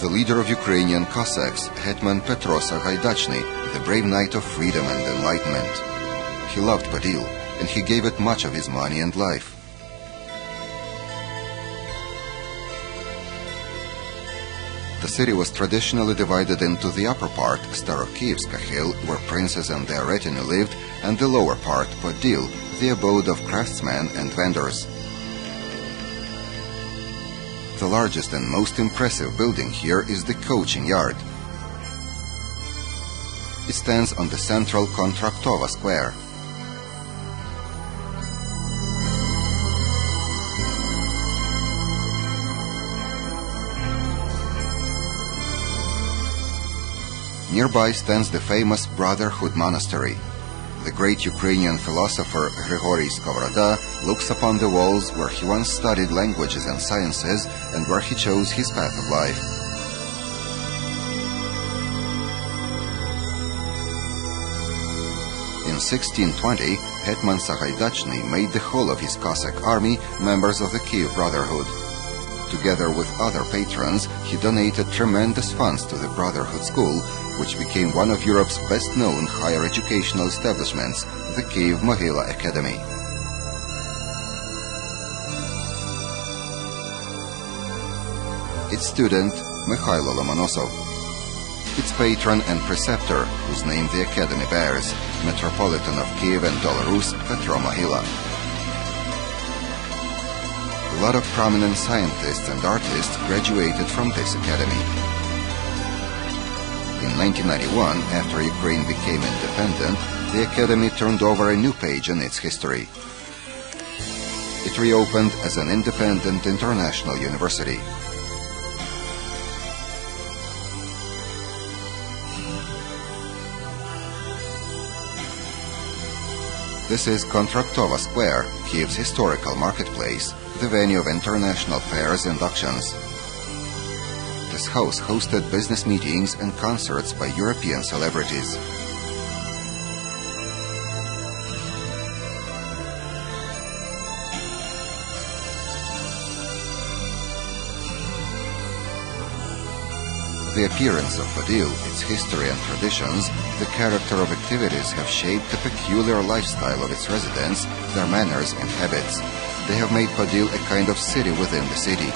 The leader of Ukrainian Cossacks, Hetman Petro Sagaidachny, the brave knight of freedom and enlightenment. He loved Podil, and he gave it much of his money and life. The city was traditionally divided into the upper part, Starokievska hill, where princes and their retinue lived, and the lower part, Podil, the abode of craftsmen and vendors. The largest and most impressive building here is the coaching yard. It stands on the central Kontraktova square. Nearby stands the famous Brotherhood Monastery. The great Ukrainian philosopher Grigory Skovroda looks upon the walls where he once studied languages and sciences and where he chose his path of life. In 1620, Hetman Sagaidachny made the whole of his Cossack army members of the Kiev Brotherhood. Together with other patrons, he donated tremendous funds to the Brotherhood School, which became one of Europe's best-known higher educational establishments, the Kiev Mohila Academy. Its student, Mikhailo Lomonosov. Its patron and preceptor, whose name the Academy bears, Metropolitan of Kiev and Belarus, Petro Mohila. A lot of prominent scientists and artists graduated from this academy. In 1991, after Ukraine became independent, the academy turned over a new page in its history. It reopened as an independent international university. This is Kontraktova Square, Kiev's historical marketplace, the venue of international fairs and auctions. This house hosted business meetings and concerts by European celebrities. The appearance of Podil, its history and traditions, the character of activities have shaped the peculiar lifestyle of its residents, their manners and habits. They have made Podil a kind of city within the city.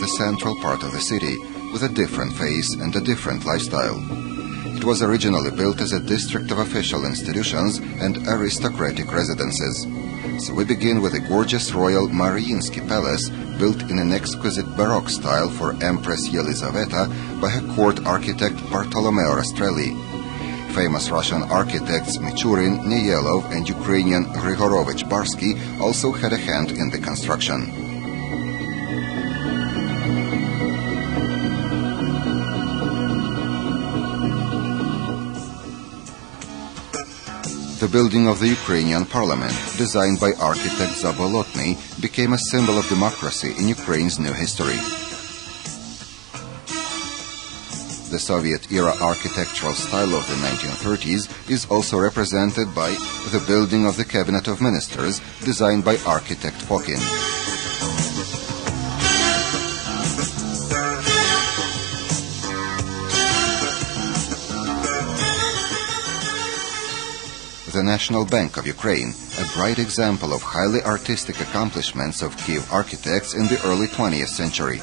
The central part of the city, with a different face and a different lifestyle. It was originally built as a district of official institutions and aristocratic residences. So we begin with a gorgeous royal Mariinsky palace built in an exquisite Baroque style for Empress Yelizaveta by her court architect Bartolomeo Rastrelli. Famous Russian architects Michurin, Neyelov and Ukrainian Grigorovich Barsky also had a hand in the construction. The building of the Ukrainian parliament, designed by architect Zabolotny, became a symbol of democracy in Ukraine's new history. The Soviet-era architectural style of the 1930s is also represented by the building of the Cabinet of Ministers, designed by architect Fokin. National Bank of Ukraine, a bright example of highly artistic accomplishments of Kiev architects in the early 20th century.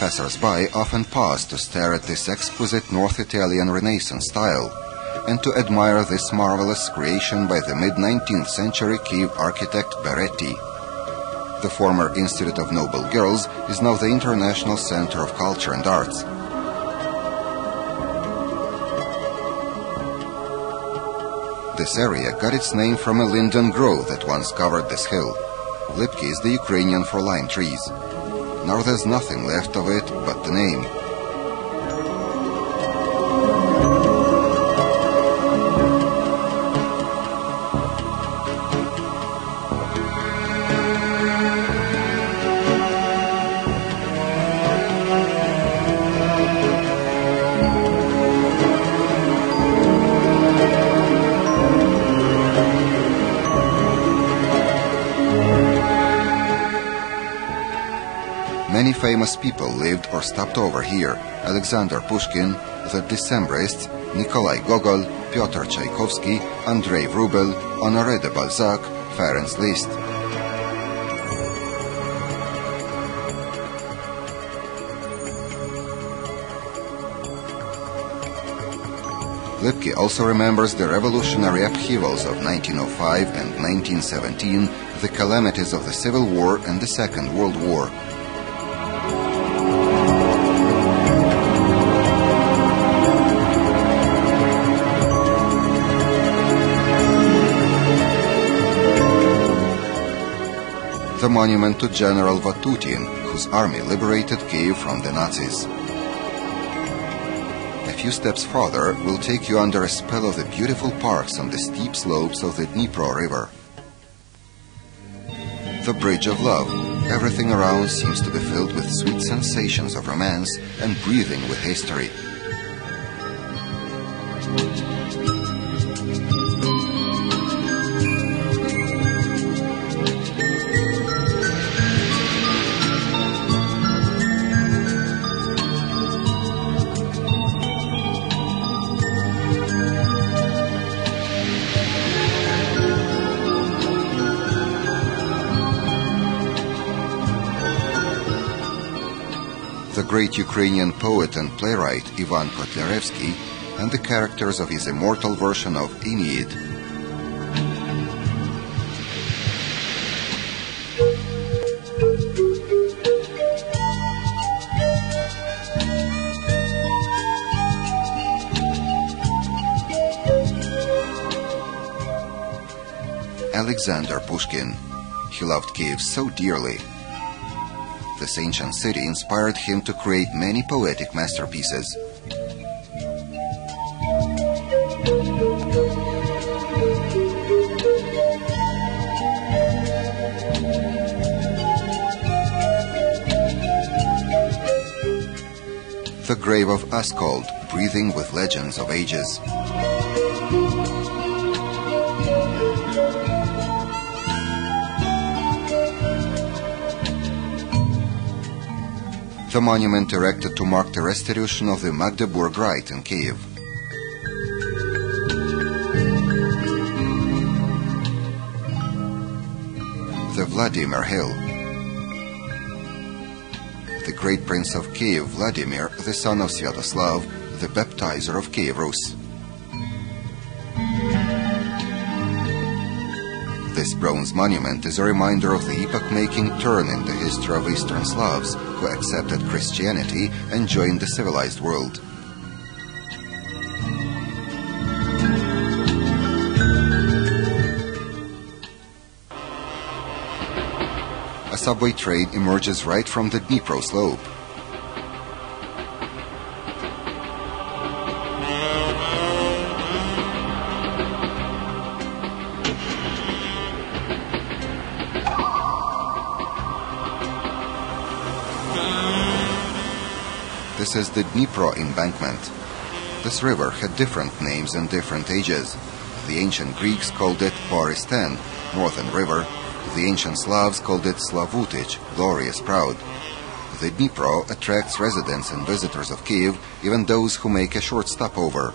Passers-by often pause to stare at this exquisite North Italian Renaissance style and to admire this marvelous creation by the mid-19th century Kiev architect Beretti. The former Institute of Noble Girls is now the International Center of Culture and Arts. This area got its name from a linden grove that once covered this hill. Lipki is the Ukrainian for lime trees. Now there's nothing left of it but the name. Many famous people lived or stopped over here: Alexander Pushkin, the Decembrists, Nikolai Gogol, Pyotr Tchaikovsky, Andrei Vrubel, Honoré de Balzac, Ferenc Liszt. Lipki also remembers the revolutionary upheavals of 1905 and 1917, the calamities of the Civil War and the Second World War. The monument to General Vatutin, whose army liberated Kiev from the Nazis. A few steps farther will take you under a spell of the beautiful parks on the steep slopes of the Dnipro River. The Bridge of Love. Everything around seems to be filled with sweet sensations of romance and breathing with history. The great Ukrainian poet and playwright Ivan Kotlяревsky and the characters of his immortal version of Aeneid. Alexander Pushkin. He loved Kiev so dearly. This ancient city inspired him to create many poetic masterpieces. The grave of Askold, breathing with legends of ages. The monument erected to mark the restitution of the Magdeburg Rite in Kiev. The Vladimir Hill. The great prince of Kiev, Vladimir, the son of Sviatoslav, the baptizer of Kiev Rus. This bronze monument is a reminder of the epoch-making turn in the history of Eastern Slavs who accepted Christianity and joined the civilized world. A subway train emerges right from the Dnipro slope. This is the Dnipro embankment. This river had different names and different ages. The ancient Greeks called it Boristan, Northern River. The ancient Slavs called it Slavutich, glorious, proud. The Dnipro attracts residents and visitors of Kiev, even those who make a short stopover.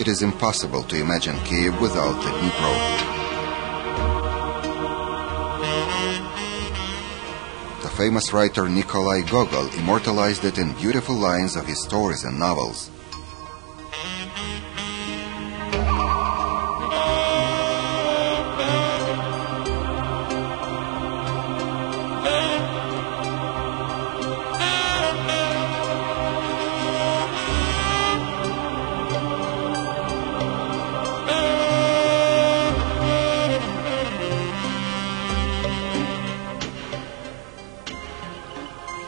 It is impossible to imagine Kiev without the Dnipro. The famous writer Nikolai Gogol immortalized it in beautiful lines of his stories and novels.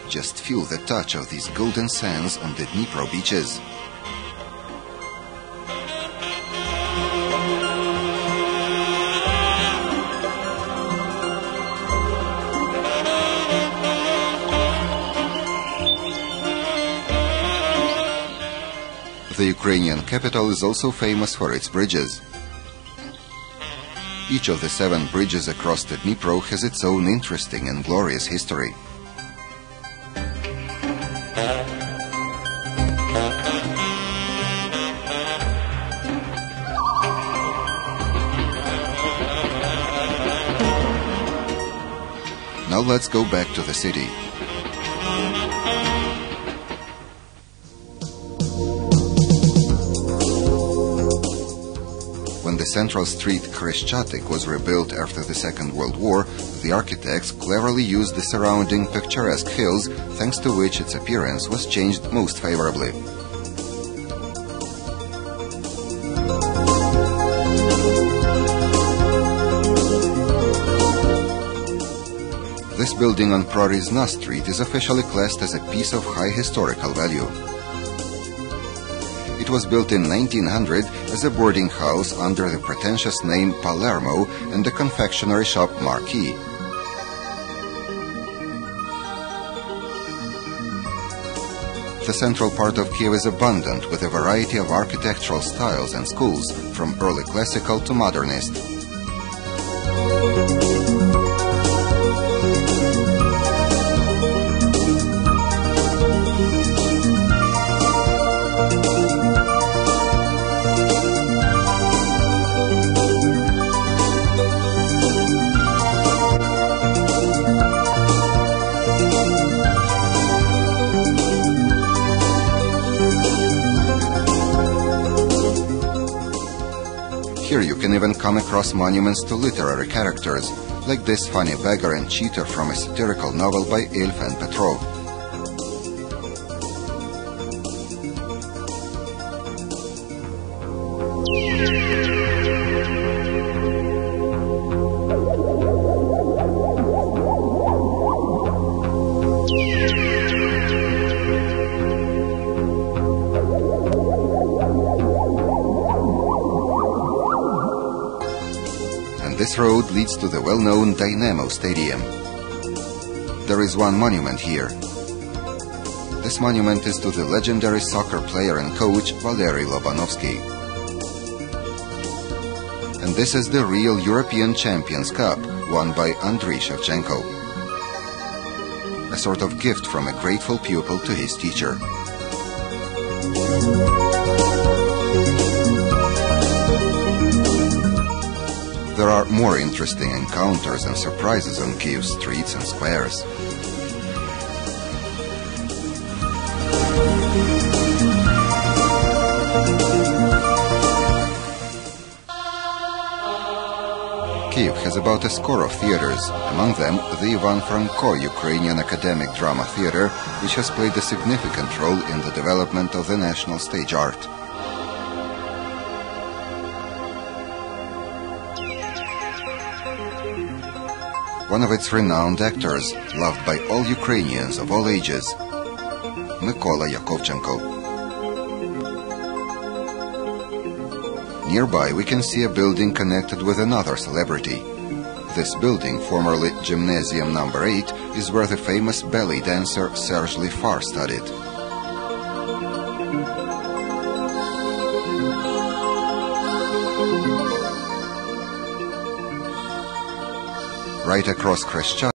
Just feel the touch of these golden sands on the Dnipro beaches. The Ukrainian capital is also famous for its bridges. Each of the 7 bridges across the Dnipro has its own interesting and glorious history. Now let's go back to the city. When the central street Khreshchatyk was rebuilt after the Second World War, the architects cleverly used the surrounding picturesque hills, thanks to which its appearance was changed most favorably. This building on Prorizna Street is officially classed as a piece of high historical value. It was built in 1900 as a boarding house under the pretentious name Palermo and the confectionery shop Marquis. The central part of Kiev is abundant with a variety of architectural styles and schools, from early classical to modernist. Here you can even come across monuments to literary characters, like this funny beggar and cheater from a satirical novel by Ilf and Petrov. This road leads to the well-known Dynamo Stadium. There is one monument here. This monument is to the legendary soccer player and coach Valery Lobanovsky. And this is the real European Champions Cup, won by Andriy Shevchenko. A sort of gift from a grateful pupil to his teacher. There are more interesting encounters and surprises on Kiev's streets and squares. Kiev has about a score of theaters, among them the Ivan Franko Ukrainian Academic Drama Theater, which has played a significant role in the development of the national stage art. One of its renowned actors, loved by all Ukrainians of all ages, Mykola Yakovchenko. Nearby we can see a building connected with another celebrity. This building, formerly Gymnasium No. 8, is where the famous ballet dancer Serge Lifar studied. Right across Khreshchatyk